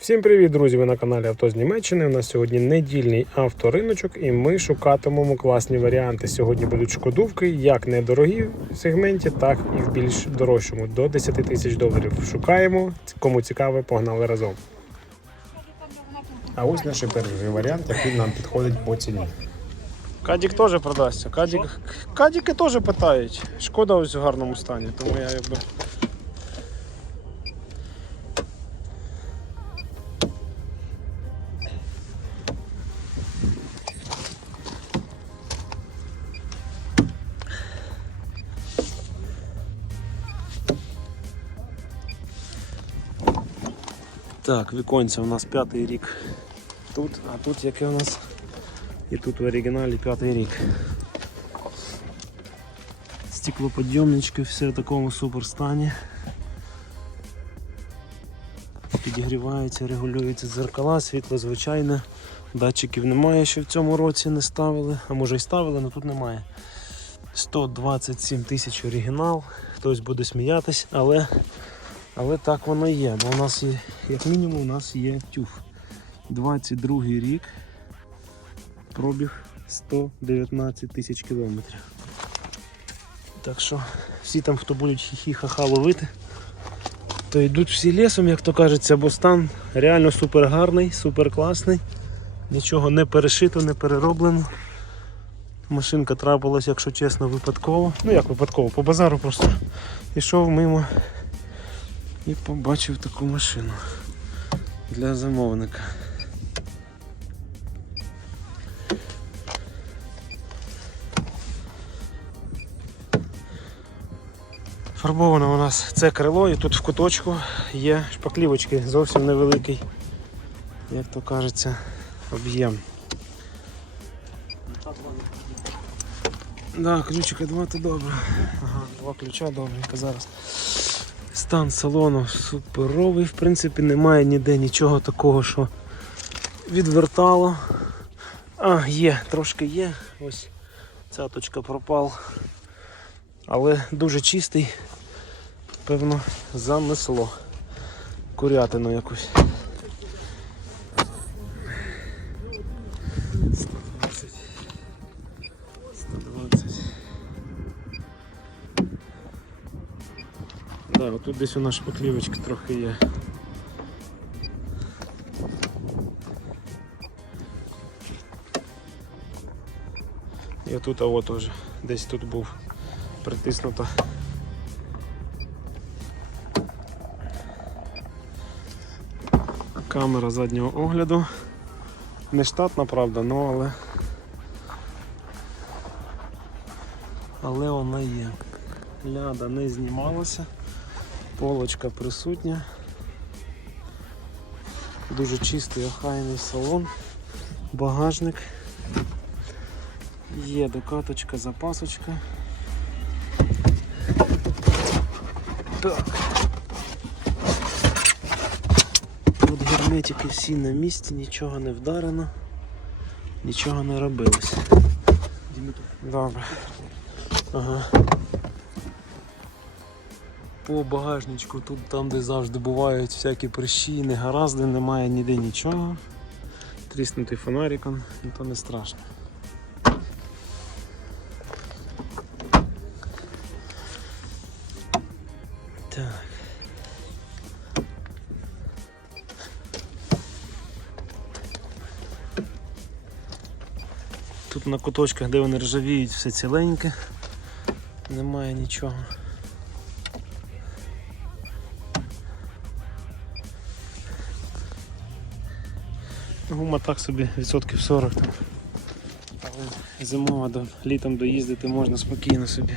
Всім привіт, друзі! Ви на каналі Авто з Німеччини. У нас сьогодні недільний авториночок, і ми шукатимемо класні варіанти. Сьогодні будуть шкодувки, як недорогі в сегменті, так і в більш дорожчому до 10 тисяч доларів. Шукаємо. Кому цікаво, погнали разом. А ось наш перший варіант, який нам підходить по ціні. Кадік теж продасться. Кадік... Кадіки теж питають. Шкода ось в гарному стані, тому я якби. Так, віконця у нас п'ятий рік тут, а тут яке у нас? І тут в оригіналі п'ятий рік. Стеклоподйомнички, все в такому супер стані. Підігріваються, регулюються дзеркала, світло звичайне. Датчиків немає, що в цьому році не ставили, а може й ставили, але тут немає. 127 тисяч оригінал, хтось буде сміятись, але але так воно є, бо у нас як мінімум, у нас є тюф. 22 рік, пробіг 119 тисяч кілометрів. Так що всі там, хто будуть хі-хі-ха-ха ловити, то йдуть всі лісом, як то кажеться, бо стан реально супер гарний, супер класний. Нічого не перешито, не перероблено. Машинка трапилась, якщо чесно, випадково. Ну як випадково, по базару просто йшов мимо і побачив таку машину для замовника. Фарбовано у нас це крило і тут в куточку є шпаклівочки, зовсім невеликий, як то кажеться, об'єм. Да, ключика два то добре. Ага, два ключа добренько зараз. Стан салону суперовий, в принципі, немає ніде нічого такого, що відвертало. А, є, трошки є. Ось ця точка пропав. Але дуже чистий, певно, занесло курятину якусь. Да, отут десь у нас шпаклівочки трохи є. І отут, а от уже, десь тут був притиснуто. Камера заднього огляду. Не штатна, правда, ну але. Але вона є. Ляда не знімалася, полочка присутня. Дуже чистий охайний салон, багажник. Є докаточка, запасочка. Так. Тут герметики всі на місці, нічого не вдарено, нічого не робилось. Добре. Ага. По багажничку, тут там, де завжди бувають всякі прищі, негаразди, немає ніде нічого. Тріснутий фонариком, ну то не страшно. Тут на куточках, де вони ржавіють, все ціленьке, немає нічого. Гума так собі відсотків 40 там. Але зимова до літом доїздити можна спокійно собі.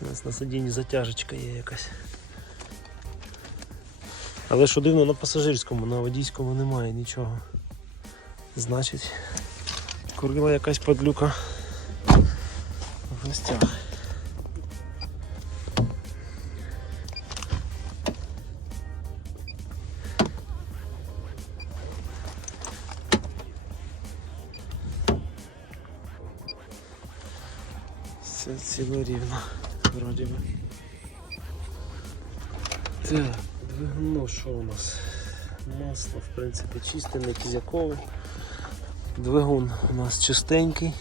У нас на сидінні затяжечка є якась. Але що дивно на пасажирському, на водійському немає нічого. Значить, курила якась падлюка в гостях. Все ціло рівно, вроді би. Так двигуно що у нас? Масло, в принципі, чисте, не кізякове. Двигун у нас чистенький,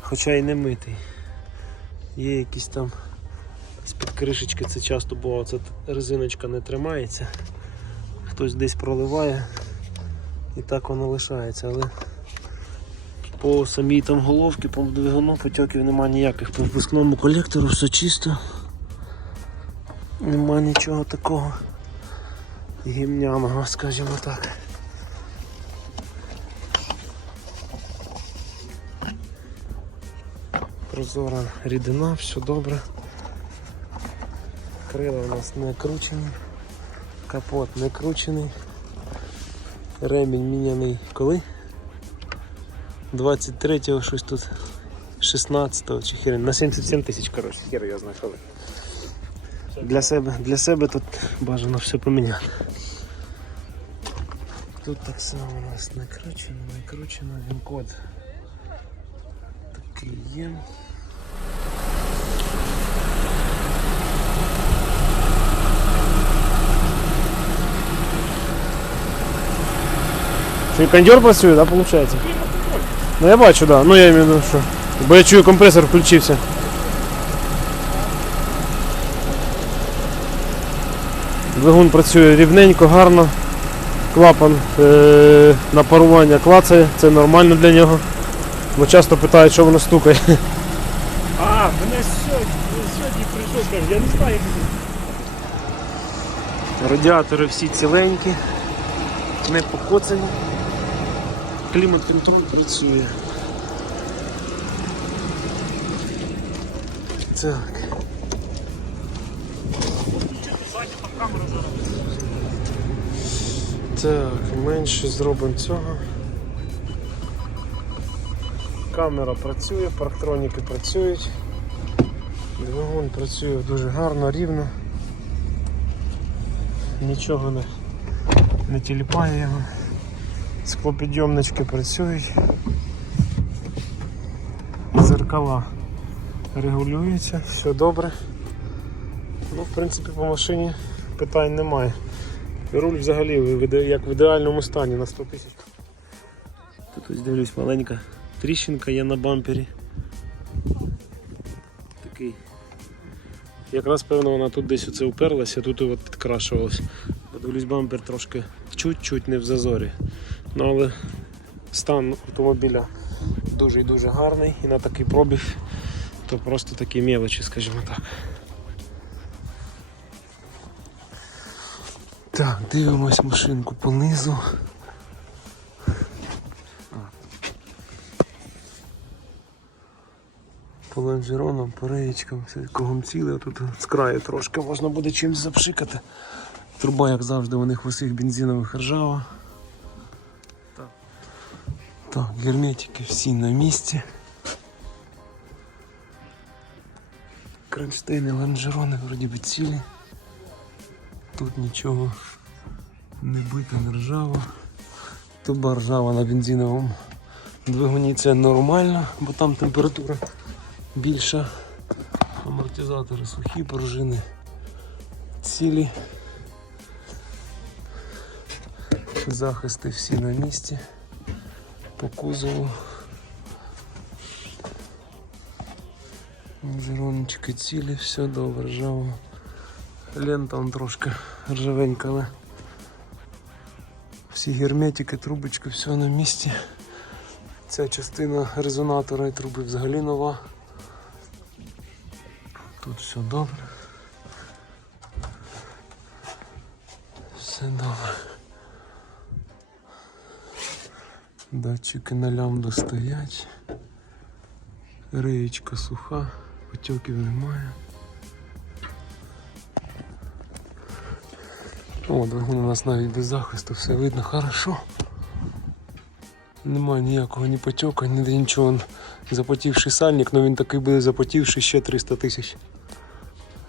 хоча й не митий. Є якісь там з-під кришечки, це часто буває, це резиночка не тримається. Хтось десь проливає і так воно лишається, але по самій там головці, по двигуну потьоків нема ніяких. По впускному колектору все чисто. Нема нічого такого гімняного, скажімо так. Прозора рідина, все добре. Крила у нас не кручені, капот не кручений. Ремінь міняний коли? 23-го щось тут 16-го чи хер на 77 тисяч, коротше, хер я знаю коли. Для себе, для себе тут бажано все поміняти. Тут так само у нас накручено, накручено він код. Такий є. Що і кондьор працює, да, виходить? Ну я бачу, да. Ну я имею в виду, що. Бо я чую, компресор включився. Двигун працює рівненько, гарно. Клапан е- на парування клацає, це нормально для нього. Бо часто питають, що воно стукає. А, мене сьогодні, прийшов, я не знаю. Радіатори всі ціленькі, не покоцані. Клімат-контроль працює. Так. Так, менше зробимо цього. Камера працює, парктроніки працюють. Двигун працює дуже гарно, рівно. Нічого не, не тіліпає його. Склопідйомнички працюють. Зеркала регулюються, все добре. Ну, в принципі, по машині питань немає. Руль взагалі як в ідеальному стані на 100 тисяч. Тут ось дивлюсь маленька тріщинка є на бампері. Такий. Якраз певно вона тут десь оце уперлася, тут от підкрашувалась. Бо Дивлюсь, бампер трошки чуть-чуть не в зазорі. Ну але стан автомобіля дуже і дуже гарний і на такий пробіг то просто такі мелочі, скажімо так. Так, дивимось машинку понизу. По лонжеронам, по реєчкам, все кругом ціле, тут з краю трошки можна буде чимось запшикати. Труба, як завжди, у них в усіх бензинових ржава. Так. так, герметики всі на місці. Кронштейни, лонжерони вроді би цілі. Тут нічого не бито, не ржаво. Туба ржава на бензиновому двигуні це нормально, бо там температура більша. Амортизатори сухі, пружини цілі. Захисти всі на місці. По кузову. Жирончики цілі, все добре, ржаво. Лента он трошки ржавенька, всі герметики, трубочки, все на місці. Ця частина резонатора і труби взагалі нова. Тут все добре. Все добре. Датчики на лямбду стоять. Реєчка суха, потьоків немає. О, двигун у нас навіть без захисту, все видно хорошо. Немає ніякого ні потьока, ніде нічого. Запотівший сальник, але він такий буде запотівший ще 300 тисяч.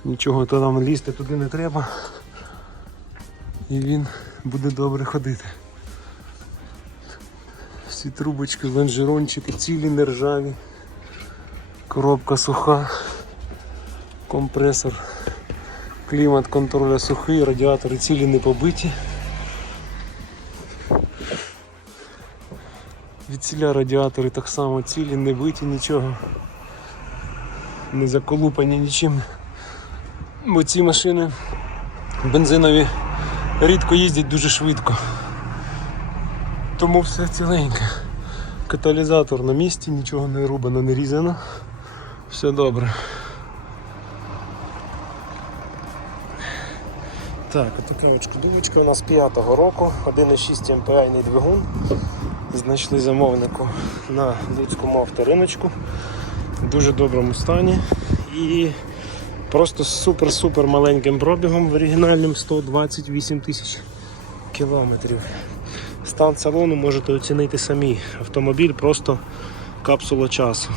Нічого то нам лізти туди не треба. І він буде добре ходити. Всі трубочки, лонжерончики, цілі нержаві. Коробка суха, компресор, клімат контроля сухий, радіатори цілі не побиті. Відціля радіатори так само цілі, не биті нічого. Не заколупані нічим. Бо ці машини бензинові рідко їздять дуже швидко. Тому все ціленьке. Каталізатор на місці, нічого не рубано, не різано. Все добре. Так, отака от шкодувочка у нас п'ятого року, 1,6 MPI двигун. Знайшли замовнику на Луцькому авториночку. В дуже доброму стані. І просто супер-супер маленьким пробігом в оригінальним 128 тисяч кілометрів. Стан салону можете оцінити самі. Автомобіль просто капсула часу.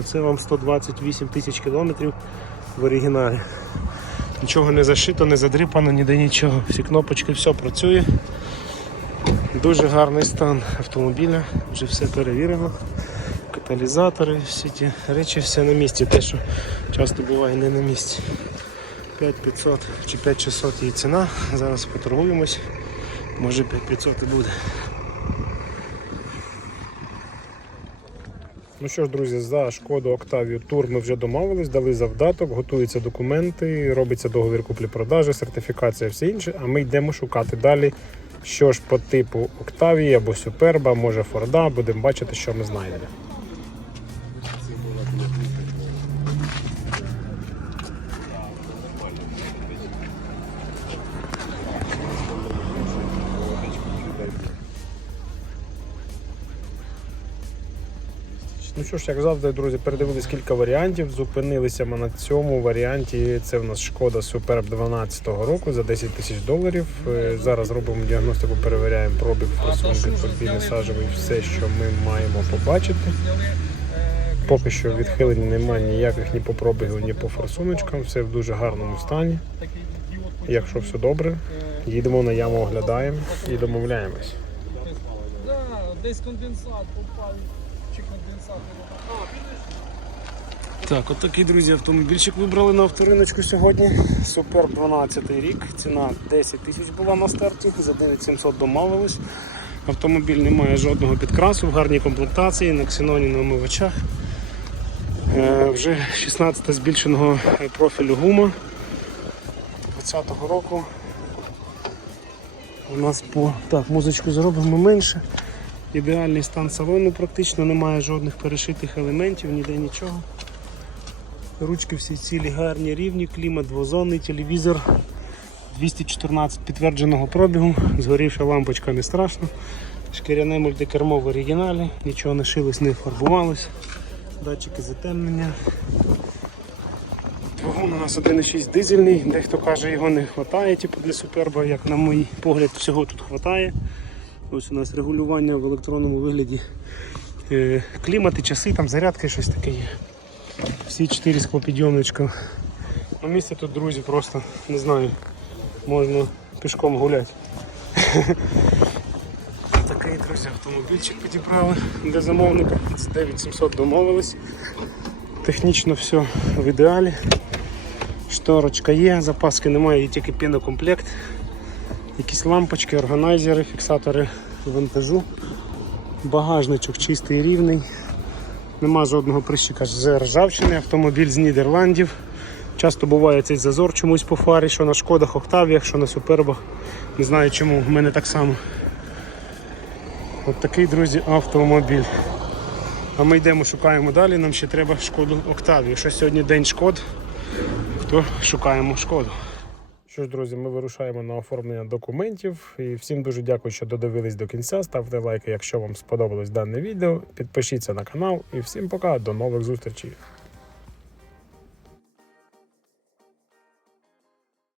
Оце вам 128 тисяч кілометрів в оригіналі. Нічого не зашито, не задрипано, ніде нічого. Всі кнопочки, все працює. Дуже гарний стан автомобіля, вже все перевірено. Каталізатори, всі ті речі, все на місці. Те, що часто буває не на місці. 5500 чи 5600 її ціна. Зараз поторгуємось. Може 5500 і буде. Ну що ж, друзі, за шкоду Октавію Тур ми вже домовились, дали завдаток, готуються документи, робиться договір куплі-продажі, сертифікація, все інше. А ми йдемо шукати далі. Що ж по типу Октавії або Суперба, може Форда, будемо бачити, що ми знайдемо. Ну що ж, як завжди, друзі, передивились кілька варіантів. Зупинилися ми на цьому варіанті. Це в нас шкода Superb 12 року за 10 тисяч доларів. Е, Зараз робимо діагностику, перевіряємо пробіг, форсунки, подвійний сажевий, все, що ми маємо побачити. Поки що відхилень немає ніяких ні по пробігу, ні по форсуночкам. Все в дуже гарному стані. Якщо все добре, їдемо на яму, оглядаємо і домовляємось. Десь конденсат попав. Так, от такий, друзі, автомобільчик вибрали на авториночку сьогодні. Супер 12 рік, ціна 10 тисяч була на старті, за 9700 домовились. Автомобіль не має жодного підкрасу, в гарній комплектації, на ксеноні на омивачах. Е, вже 16 збільшеного профілю гума 20-го року. У нас по так, музичку зробимо менше. Ідеальний стан салону практично, немає жодних перешитих елементів, ніде нічого. Ручки всі цілі, гарні, рівні, клімат двозонний, телевізор 214 підтвердженого пробігу, згорівша лампочка не страшно. Шкіряне мультикермо в оригіналі, нічого не шилось, не фарбувалось. Датчики затемнення. Двигун у нас 1,6 дизельний, дехто каже, його не вистачає типу, для суперба, як на мій погляд, всього тут вистачає. Ось у нас регулювання в електронному вигляді. Е, Клімати, часи, там зарядка, щось таке є. Всі чотири склопідйомничка. Ну, місце тут, друзі, просто не знаю. Можна пішком гуляти. Такий, друзі, автомобільчик підібрали для замовника. З 9700 домовились. Технічно все в ідеалі. Шторочка є, запаски немає, є тільки пінокомплект. Якісь лампочки, органайзери, фіксатори вантажу. Багажничок чистий рівний. Нема жодного прищика з ржавчини, автомобіль з Нідерландів. Часто буває цей зазор чомусь по фарі, що на шкодах, Октавіях, що на супербах. Не знаю чому, в мене так само. От такий, друзі, автомобіль. А ми йдемо, шукаємо далі. Нам ще треба шкоду Октавію. Що сьогодні день шкод, то шукаємо шкоду. Що ж, друзі, ми вирушаємо на оформлення документів. І всім дуже дякую, що додивились до кінця. Ставте лайки, якщо вам сподобалось дане відео. Підпишіться на канал і всім пока, до нових зустрічей.